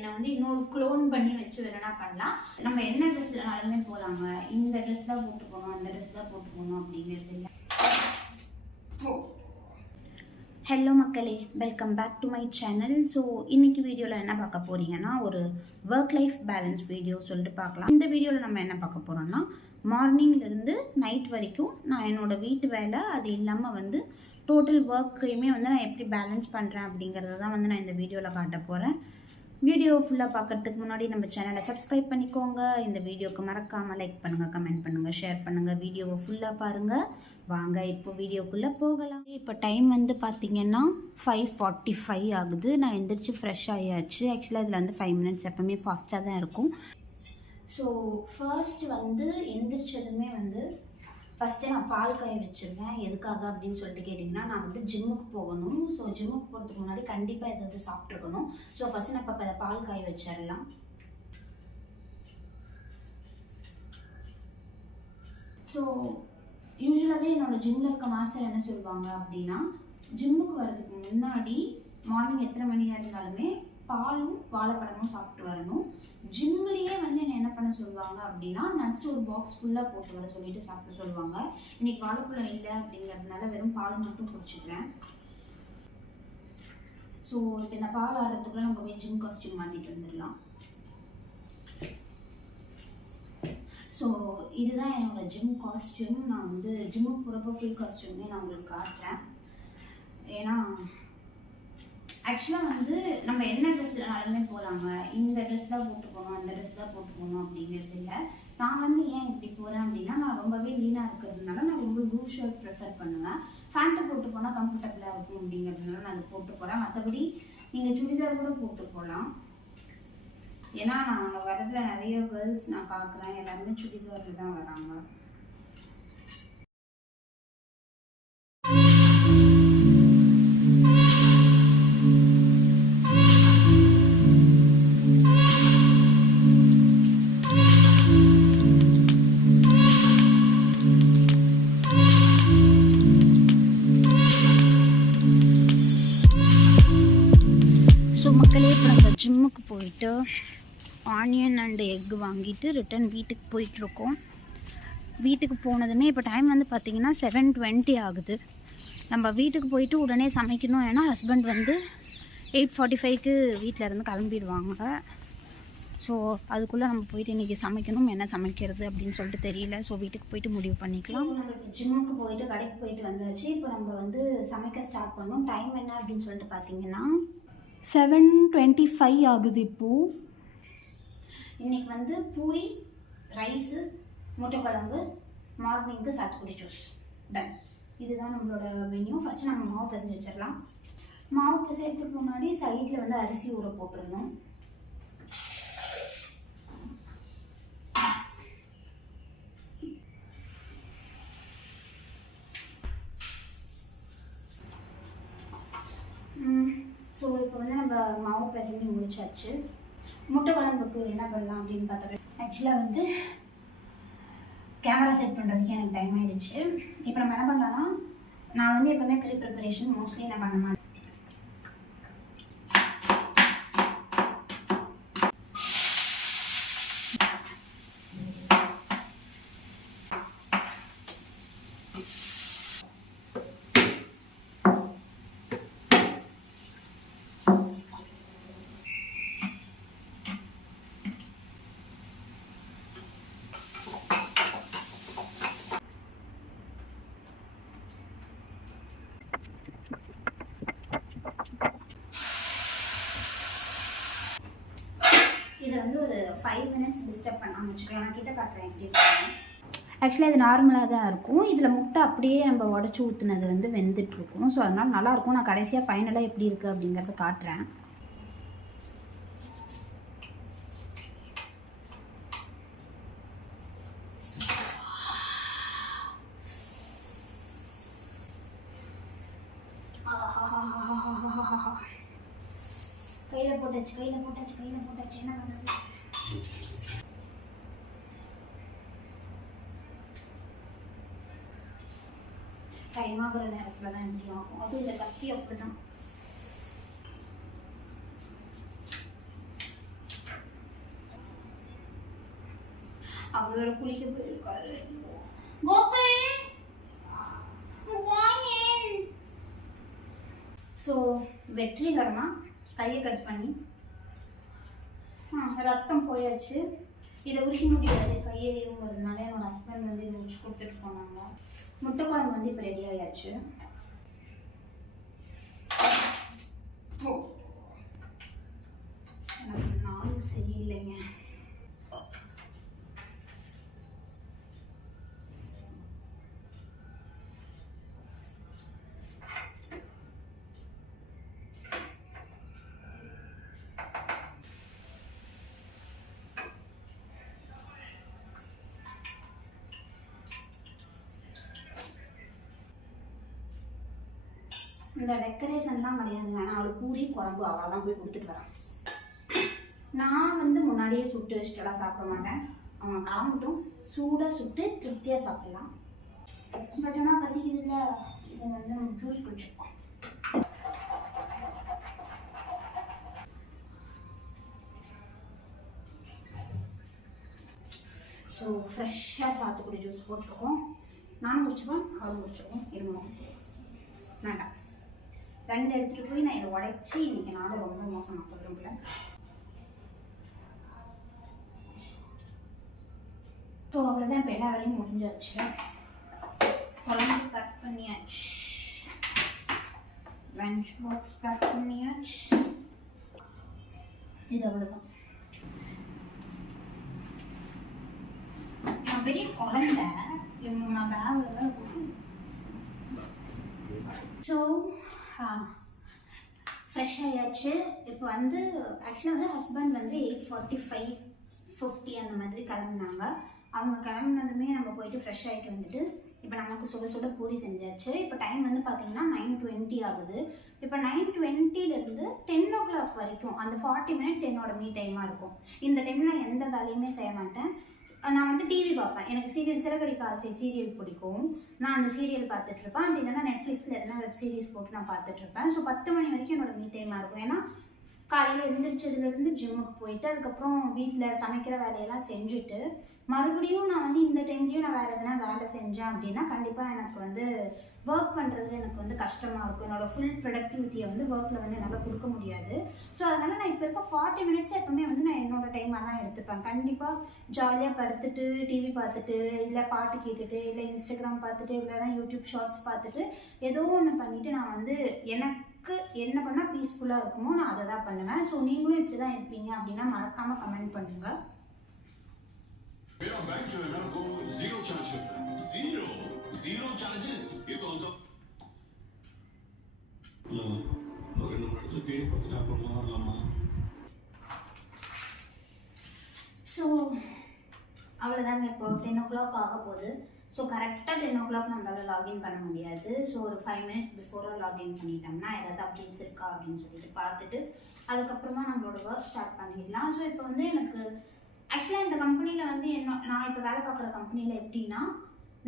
என்னை வந்து இன்னொரு க்ளோன் பண்ணி வச்சு வேணா பண்ணலாம். நம்ம என்ன ட்ரெஸ்னாலுமே போகலாங்க. இந்த ட்ரெஸ் தான் போட்டு போகணும், அந்த ட்ரெஸ் தான் போட்டு போகணும் அப்படிங்கிறது இல்லை. ஹலோ மக்களே, welcome back to my channel. So இன்றைக்கி வீடியோவில் என்ன பார்க்க போகிறீங்கன்னா, ஒரு ஒர்க் லைஃப் பேலன்ஸ் வீடியோ சொல்லிட்டு பார்க்கலாம். இந்த வீடியோவில் நம்ம என்ன பார்க்க போகிறோம்னா, மார்னிங்லேருந்து நைட் வரைக்கும் நான் என்னோடய வீட்டு வேலை அது இல்லாமல் வந்து டோட்டல் ஒர்க்கையுமே வந்து நான் எப்படி பேலன்ஸ் பண்ணுறேன் அப்படிங்கிறத தான் வந்து நான் இந்த வீடியோவில் காட்ட போகிறேன். வீடியோ ஃபுல்லாக பார்க்குறதுக்கு முன்னாடி நம்ம சேனலை சப்ஸ்கிரைப் பண்ணிக்கோங்க. இந்த வீடியோக்கு மறக்காமல் லைக் பண்ணுங்கள், கமெண்ட் பண்ணுங்கள், ஷேர் பண்ணுங்கள். வீடியோவை ஃபுல்லாக பாருங்கள். வாங்க இப்போ வீடியோக்குள்ளே போகலாம். இப்போ டைம் வந்து பார்த்திங்கன்னா 5:45 ஆகுது. நான் எந்திரிச்சு ஃப்ரெஷ் ஆகியாச்சு. ஆக்சுவலாக இதில் வந்து 5 மினிட்ஸ் எப்போவுமே ஃபாஸ்ட்டாக தான் இருக்கும். ஸோ ஃபர்ஸ்ட் வந்து எந்திரிச்சதுமே வந்து ஃபஸ்ட்டு நான் பால் காய வச்சுருவேன். எதுக்காக அப்படின்னு சொல்லிட்டு கேட்டிங்கன்னா, நான் வந்து ஜிம்முக்கு போகணும். ஸோ ஜிம்முக்கு போகிறதுக்கு முன்னாடி கண்டிப்பாக இதை வந்து சாப்பிட்ருக்கணும். ஸோ ஃபஸ்ட்டு நான் இப்போ அதை பால் காய வச்சிடலாம். ஸோ யூஸ்வலாகவே என்னோடய ஜிம்மில் இருக்க மாஸ்டர் என்ன சொல்லுவாங்க அப்படின்னா, ஜிம்முக்கு வர்றதுக்கு முன்னாடி மார்னிங் எத்தனை மணியாக இருந்தாலுமே பாலும் வாழைப்பழமும் சாப்பிட்டு வரணும். ஜிம்லேயே வந்து என்ன பண்ண சொல்லுவாங்க அப்படின்னா, நட்ஸ் ஒரு பாக்ஸ் ஃபுல்லாக போட்டு வர சொல்லிட்டு சாப்பிட சொல்லுவாங்க. இன்றைக்கி வாழைப்பழம் இல்லை அப்படிங்கிறதுனால வெறும் பால் மட்டும் குடிச்சிக்கிறேன். ஸோ இப்போ இந்த பால் ஆறதுக்குள்ளே நம்ம போய் ஜிம் காஸ்டியூம் மாற்றிட்டு வந்துடலாம். ஸோ இதுதான் என்னோடய ஜிம் காஸ்டியூம். நான் வந்து ஜிம்முக்கு போகிறப்போ ஃபுல் காஸ்டியூமே நான் உங்களுக்கு காட்டுறேன். ஏன்னா ஆக்சுவலாக வந்து நம்ம என்ன ட்ரெஸ்னாலுமே போகலாங்க. இந்த ட்ரெஸ் தான் போட்டு போகணும், அந்த ட்ரெஸ் தான் போட்டு போகணும் அப்படிங்கிறது இல்லை. நான் வந்து ஏன் இப்படி போகிறேன் அப்படின்னா, நான் ரொம்பவே லீனாக இருக்கிறதுனால நான் ரொம்ப லூஸ் ஷர்ட் ப்ரிஃபர் பண்ணுவேன். ஃபேண்ட்டை போட்டு போனால் கம்ஃபர்டபுளாக இருக்கும் அப்படிங்கிறதுனால நான் அதை போட்டு போகிறேன். மற்றபடி நீங்கள் சுடிதார் கூட போட்டு போகலாம். ஏன்னா நான் அங்கே வரதில் நிறைய கேர்ள்ஸ் நான் பார்க்குறேன், எல்லாருமே சுடிதாரில் தான் வராங்க. ஸோ மக்களே, இப்போ நம்ம ஜிம்முக்கு போயிட்டு ஆனியன் அண்டு எக் வாங்கிட்டு ரிட்டன் வீட்டுக்கு போயிட்டுருக்கோம். வீட்டுக்கு போனதுமே இப்போ டைம் வந்து பார்த்திங்கன்னா 7:20 ஆகுது. நம்ம வீட்டுக்கு போயிட்டு உடனே சமைக்கணும். ஏன்னா ஹஸ்பண்ட் வந்து 8:45க்கு வீட்டில் இருந்து கிளம்பிடுவாங்க. ஸோ அதுக்குள்ளே நம்ம போயிட்டு இன்றைக்கி சமைக்கணும். என்ன சமைக்கிறது அப்படின்னு சொல்லிட்டு தெரியல. ஸோ வீட்டுக்கு போயிட்டு முடிவு பண்ணிக்கலாம். நம்ம இப்போ ஜிம்முக்கு போயிட்டு கடைக்கு போயிட்டு வந்தாச்சு. இப்போ நம்ம வந்து சமைக்க ஸ்டார்ட் பண்ணோம். டைம் என்ன அப்படின்னு சொல்லிட்டு பார்த்தீங்கன்னா 7:25 ஆகுது. இப்போது இன்றைக்கி வந்து பூரி, ரைஸு, முட்டைக்குழம்பு, மார்னிங்க்கு சாத்துக்குடி ஜூஸ் டன். இதுதான் நம்மளோட மெனு. ஃபஸ்ட்டு நம்ம மாவு பிசைஞ்சு வச்சிடலாம். மாவு பிசைறதுக்கு முன்னாடி சைடில் வந்து அரிசி ஊற போட்டுடணும். ஸோ இப்போ வந்து நம்ம மாவு பிசைஞ்சு முடிச்சாச்சு. முட்டை குழம்புக்கு என்ன பண்ணலாம் அப்படின்னு பார்த்தா, ஆக்சுவலாக வந்து கேமரா செட் பண்ணுறதுக்கு எனக்கு டைம் ஆகிடுச்சு. இப்போ நம்ம என்ன பண்ணலாம்னா, நான் வந்து எப்போவுமே ப்ரீ ப்ரிப்பரேஷன் மோஸ்ட்லி என்ன பண்ண மாட்டேன். இதை வந்து ஒரு 5 மினிட்ஸ் டிஸ்டர்ப் பண்ணாமல் வச்சுக்கலாம். நான் கிட்ட காட்டுறேன் எப்படி இருக்கும். ஆக்சுவலாக இது நார்மலாக தான் இருக்கும். இதில் முட்டை அப்படியே நம்ம உடச்சி ஊற்றுனது வந்து வெந்துட்டுருக்கும். ஸோ அதனால் நல்லாயிருக்கும். நான் கடைசியாக ஃபைனலாக எப்படி இருக்குது அப்படிங்கிறத காட்டுறேன். கையில் போட்டாச்சு என்ன பண்ணுறது. டைம் ஆகிற நேரத்தில் தான் இப்படி ஆகும். அதுவும் இந்த கத்தி அப்படி தான். வேற குளிக்க போயிருக்காரு. கோகுல் ஸோ வெற்றிகரமாக கையை கட் பண்ணி ரத்தம் போயாச்சு. இதை உரிக்க முடியாது கையெறியுங்கிறதுனால என்னோட ஹஸ்பண்ட் வந்து இதை உரிச்சு கொடுத்துட்டு போனாங்க. முட்டை குழம்பு வந்து இப்போ ரெடி ஆயாச்சு. எனக்கு நாள் சரியில்லைங்க. இந்த டெக்கரேஷன்லாம் கிடையாதுங்க. நான் அவளுக்கு பூரி குழம்பு அவ்வளோதான் போய் கொடுத்துட்டு வரேன். நான் வந்து முன்னாடியே சுட்டு வச்சுட்டெல்லாம் சாப்பிட மாட்டேன். அவங்க கிளம்பட்டும், சூடாக சுட்டு திருப்தியாக சாப்பிடலாம். பட் ஆனால் பசிக்குதுல்ல, இதை வந்து நம்ம ஜூஸ் குடிச்சுப்போம். ஸோ ஃப்ரெஷ்ஷாக சாத்துக்குடி ஜூஸ் போட்டிருக்கோம். நானும் குடிச்சுப்பேன், அவளும் குடிச்சுப்போம். இருந்தோம் வேண்டாம், 2 எடுத்துகிட்டு போய் நான் இதை உடைச்சி இன்னைக்கு நாள் ரொம்ப மோசமாக போடுறோம்ல. ஸோ அவ்வளோதான், இப்போ எல்லா வேலையும் முடிஞ்சாச்சு. குழம்பு பேக் பண்ணியாச்சு, லஞ்ச் பாக்ஸ் பேக் பண்ணியாச்சு. இது அவ்வளோதான். நான் பெரிய குழந்தை, நான் பேக். ஸோ ஃப்ரெஷ் ஆயாச்சு. இப்போ வந்து ஆக்சுவலாக வந்து ஹஸ்பண்ட் வந்து 8:45, 50 அந்த மாதிரி கிளம்புனாங்க. அவங்க கிளம்புனதுமே நம்ம போயிட்டு ஃப்ரெஷ் ஆகிட்டு வந்துட்டு இப்போ நமக்கு சுட சுட பூரி செஞ்சாச்சு. இப்போ டைம் வந்து பார்த்தீங்கன்னா 9:20 ஆகுது. இப்போ 9:20லேருந்து 10 o'clock வரைக்கும் அந்த 40 minutes என்னோட மீ டைமாக இருக்கும். இந்த டைமில் நான் எந்த வேலையுமே செய்ய மாட்டேன். நான் வந்து டிவி பார்ப்பேன். எனக்கு சீரியல் சிறகடிக்க ஆசை சீரியல் பிடிக்கும். நான் அந்த சீரியல் பார்த்துட்ருப்பேன். அப்படி இல்லைன்னா நெட்ஃப்ளிக்ஸில் எதனா வெப் சீரிஸ் போட்டு நான் பார்த்துட்ருப்பேன். ஸோ 10 மணி வரைக்கும் என்னோட மீ டைமாக இருக்கும். ஏன்னா காலையில் எழுந்திரிச்சதுலேருந்து ஜிம்முக்கு போயிட்டு அதுக்கப்புறம் வீட்டில் சமைக்கிற வேலையெல்லாம் செஞ்சுட்டு மறுபடியும் நான் வந்து இந்த டைம்லேயும் நான் வேறு எதனா வேலை செஞ்சேன் அப்படின்னா கண்டிப்பாக எனக்கு வந்து ஒர்க் பண்ணுறதுல எனக்கு வந்து கஷ்டமாக இருக்கும். என்னோடய ஃபுல் ப்ரொடக்டிவிட்டியை வந்து ஒர்க்கில் வந்து என்னால் கொடுக்க முடியாது. ஸோ அதனால் நான் இப்போ இருக்க 40 minutes எப்பவுமே வந்து நான் என்னோடய டைமாக தான் எடுத்துப்பேன். கண்டிப்பாக ஜாலியாக படுத்துட்டு டிவி பார்த்துட்டு இல்லை பாட்டு கேட்டுட்டு இல்லை இன்ஸ்டாகிராம் பார்த்துட்டு இல்லைனா யூடியூப் ஷார்ட்ஸ் பார்த்துட்டு ஏதோ ஒன்று பண்ணிவிட்டு நான் வந்து எனக்கு என்ன பண்ணால் பீஸ்ஃபுல்லாக இருக்குமோ நான் அதை தான் பண்ணுவேன். ஸோ நீங்களும் இப்படி தான் இருப்பீங்க அப்படின்னா மறக்காமல் கமெண்ட் பண்ணுங்கள். मेरा बैंक जो है ना वो 0 चार्ज करता है। 0 चार्जेस। ये कौन सा? ஒரு 2 நிமிஷம் தேடி பார்த்துட்டு அப்புறமா வரலாமா? ஸோ அவ்வளோதாங்க. இப்போ 10 o'clock ஆக போகுது. ஸோ கரெக்டாக 10 o'clock நம்மளால் லாகின் பண்ண முடியாது. ஸோ ஒரு 5 minutes பிஃபோராக லாகின் பண்ணிட்டோம்னா ஏதாவது அப்டேட்ஸ் இருக்கா அப்படின்னு சொல்லிட்டு பார்த்துட்டு அதுக்கப்புறமா நம்மளோட ஒர்க் ஸ்டார்ட் பண்ணிடலாம். ஸோ இப்போ வந்து எனக்கு ஆக்சுவலாக இந்த கம்பெனியில் வந்து நான் இப்போ வேலை பார்க்குற கம்பெனியில் எப்படின்னா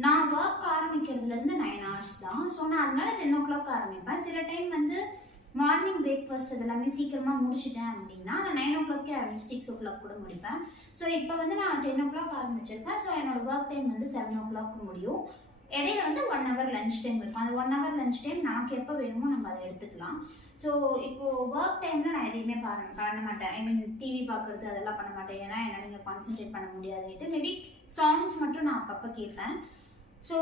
நான் ஒர்க் ஆரம்பிக்கிறதுலேருந்து 9 hours தான். ஸோ நான் அதனால 10 o'clock ஆரம்பிப்பேன். சில டைம் வந்து மார்னிங் பிரேக்ஃபாஸ்ட் இதெல்லாமே சீக்கிரமாக முடிச்சிட்டேன் அப்படின்னா நான் 9 o'clock ஆரம்பிச்சு 6 o'clock கூட முடிப்பேன். ஸோ இப்போ வந்து நான் 10 o'clock ஆரம்பிச்சிருக்கேன். ஸோ என்னோட ஒர்க் டைம் வந்து 7 o'clock முடியும். இடையில வந்து 1 hour லஞ்ச் டைம் இருக்கும். அந்த 1 hour லஞ்ச் டைம் நமக்கு எப்போ வேணுமோ நம்ம அதை எடுத்துக்கலாம். ஸோ இப்போது ஒர்க் டைமில் நான் எதையுமே பண்ண மாட்டேன். ஐ மீன் டிவி பார்க்குறது அதெல்லாம் பண்ண மாட்டேன். ஏன்னா என்னால் நீங்கள் கான்சென்ட்ரேட் பண்ண முடியாதுன்ட்டு மேபி சாங்ஸ் மட்டும் நான் அப்பப்போ கேட்பேன். ஸோ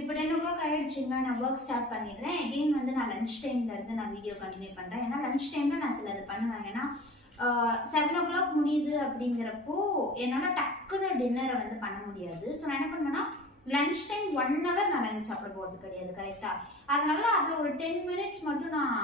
இப்போ 10 o'clock ஆகிடுச்சுங்க, நான் ஒர்க் ஸ்டார்ட் பண்ணிடுறேன். எகெயின் வந்து நான் லஞ்ச் டைம்லேருந்து நான் வீடியோ கண்டினியூ பண்ணுறேன். ஏன்னா லஞ்ச் டைமில் நான் சில இது பண்ணுவேன். ஏன்னா 7 o'clock முடியுது அப்படிங்கிறப்போ என்னால் டக்குன்னு டின்னரை வந்து பண்ண முடியாது. ஸோ நான் என்ன பண்ணுவேன்னா லஞ்ச் டைம் 1 hour நான் லஞ்ச் சாப்பிட போகிறது கிடையாது கரெக்டாக. அதனால அதில் ஒரு 10 minutes மட்டும் நான்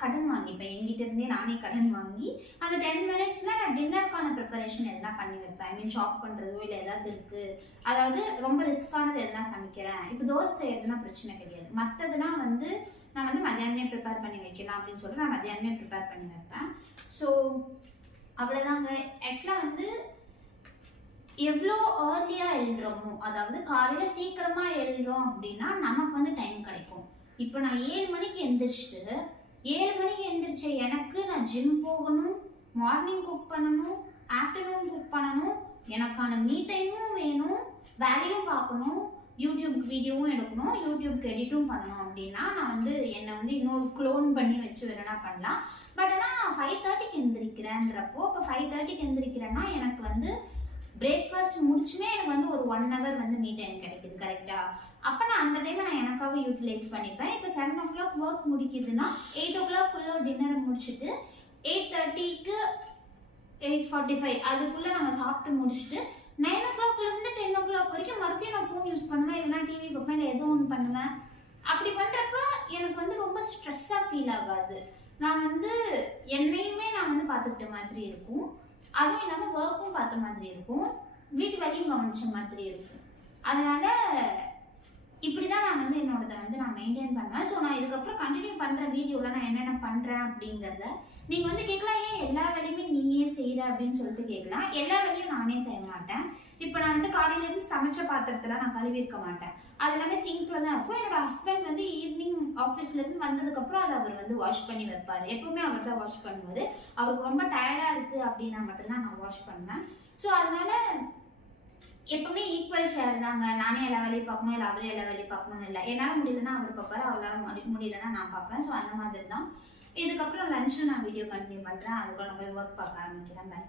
கடன் வாங்கிப்பேன். எங்கிட்ட இருந்தே நானே கடன் வாங்கி அந்த 10 minutesல நான் டின்னருக்கான ப்ரிப்பரேஷன் எதனா பண்ணி வைப்பேன். ஐ மீன் ஷாப் பண்ணுறதோ இல்லை ஏதாவது இருக்குது, அதாவது ரொம்ப ரிஸ்க்கானது எதனா சமைக்கிறேன். இப்போ தோசை செய்யறதுனா பிரச்சனை கிடையாது. மற்றதுனா வந்து நான் வந்து மத்தியானமே ப்ரிப்பேர் பண்ணி வைக்கலாம் அப்படின்னு சொல்லிட்டு நான் மத்தியானமே ப்ரிப்பேர் பண்ணி வைப்பேன். ஸோ அவ்வளோதாங்க. ஆக்சுவலாக வந்து எவ்வளோ ஏர்லியாக எழுதுறோமோ, அதாவது காலையில் சீக்கிரமாக எழுதுறோம் அப்படின்னா நமக்கு வந்து டைம் கிடைக்கும். இப்போ நான் 7 மணிக்கு எந்திரிச்சிட்டு 7 மணிக்கு எந்திரிச்ச எனக்கு நான் ஜிம் போகணும், மார்னிங் குக் பண்ணணும், ஆஃப்டர்நூன் குக் பண்ணணும், எனக்கான மீ டைமும் வேணும், வேலையும் பார்க்கணும், யூடியூப்க்கு வீடியோவும் எடுக்கணும், யூடியூப்க்கு எடிட்டும் பண்ணணும் அப்படின்னா நான் வந்து என்னை வந்து இன்னொரு க்ளோன் பண்ணி வச்சு வேணா பண்ணலாம். பட் ஆனால் நான் 5:30க்கு எந்திரிக்கிறேன்றப்போ, இப்போ 5:30க்கு எந்திரிக்கிறேன்னா எனக்கு வந்து பிரேக்ஃபாஸ்ட் முடிச்சுமே எனக்கு வந்து ஒரு 1 hour வந்து மீ டைம் கிடைக்குது கரெக்டா. அப்போ நான் அந்த டைமை நான் எனக்காக யூட்டிலைஸ் பண்ணிப்பேன். இப்போ 7 o'clock ஒர்க் முடிக்குதுன்னா 8 o'clock டின்னரை முடிச்சுட்டு 8:30க்கு 8:45 அதுக்குள்ளே நாங்கள் சாப்பிட்டு முடிச்சுட்டு 9 o'clockலேருந்து 10 o'clock வரைக்கும் மறுபடியும் நான் ஃபோன் யூஸ் பண்ணுவேன், இல்லைனா டிவி பார்ப்பேன், இல்லை ஏதோ ஒன்று பண்ணுவேன். அப்படி பண்ணுறப்ப எனக்கு வந்து ரொம்ப ஸ்ட்ரெஸ்ஸாக ஃபீல் ஆகாது. நான் வந்து என்னையுமே நான் வந்து பார்த்துக்கிட்ட மாதிரி இருக்கும், அதுவும் இல்லாமல் ஒர்க்கும் பார்த்த மாதிரி இருக்கும், வீட்டு வேலையும் கவனிச்ச மாதிரி இருக்கும். அதனால இப்படி தான் நான் வந்து என்னோடதை வந்து நான் மெயின்டைன் பண்ணுவேன். ஸோ நான் இதுக்கப்புறம் கண்டினியூ பண்ணுற வீடியோவில் நான் என்னென்ன பண்ணுறேன் அப்படிங்கிறத நீங்கள் வந்து கேட்கலாம், ஏன் எல்லா வேலையுமே நீயே செய்கிற அப்படின்னு சொல்லிட்டு கேட்கலாம். எல்லா வேலையும் நானே செய்ய மாட்டேன். இப்போ நான் வந்து காலையிலேருந்து சமைச்ச பாத்திரத்தில் நான் கழுவி இருக்க மாட்டேன், அது எல்லாமே சிங்கில் தான் இருக்கும். என்னோட ஹஸ்பண்ட் வந்து ஈவினிங் ஆஃபீஸ்லேருந்து வந்ததுக்கப்புறம் அதை அவர் வந்து வாஷ் பண்ணி வைப்பார். எப்பவுமே அவர் தான் வாஷ் பண்ணுவார். அவருக்கு ரொம்ப டயர்டாக இருக்குது அப்படின்னா மட்டும்தான் நான் வாஷ் பண்ணுவேன். ஸோ அதனால எப்பவுமே ஈக்குவல் ஷேர் தாங்க. நானே எல்லா வேலையும் பார்க்கணும், இல்லை அவரே எல்லா வேலையும் பார்க்கணும்னு இல்லை. என்னால் முடியலன்னா அவர் பார்ப்பாரு, அவரால் முடியலன்னா நான் பார்ப்பேன். ஸோ அந்த மாதிரி தான். இதுக்கப்புறம் லஞ்சில் நான் வீடியோ கண்டினியூ பண்ணுறேன். அதுக்குள்ள நான் போய் ஒர்க் பார்க்க ஆரம்பிக்கிறேன். பாய்.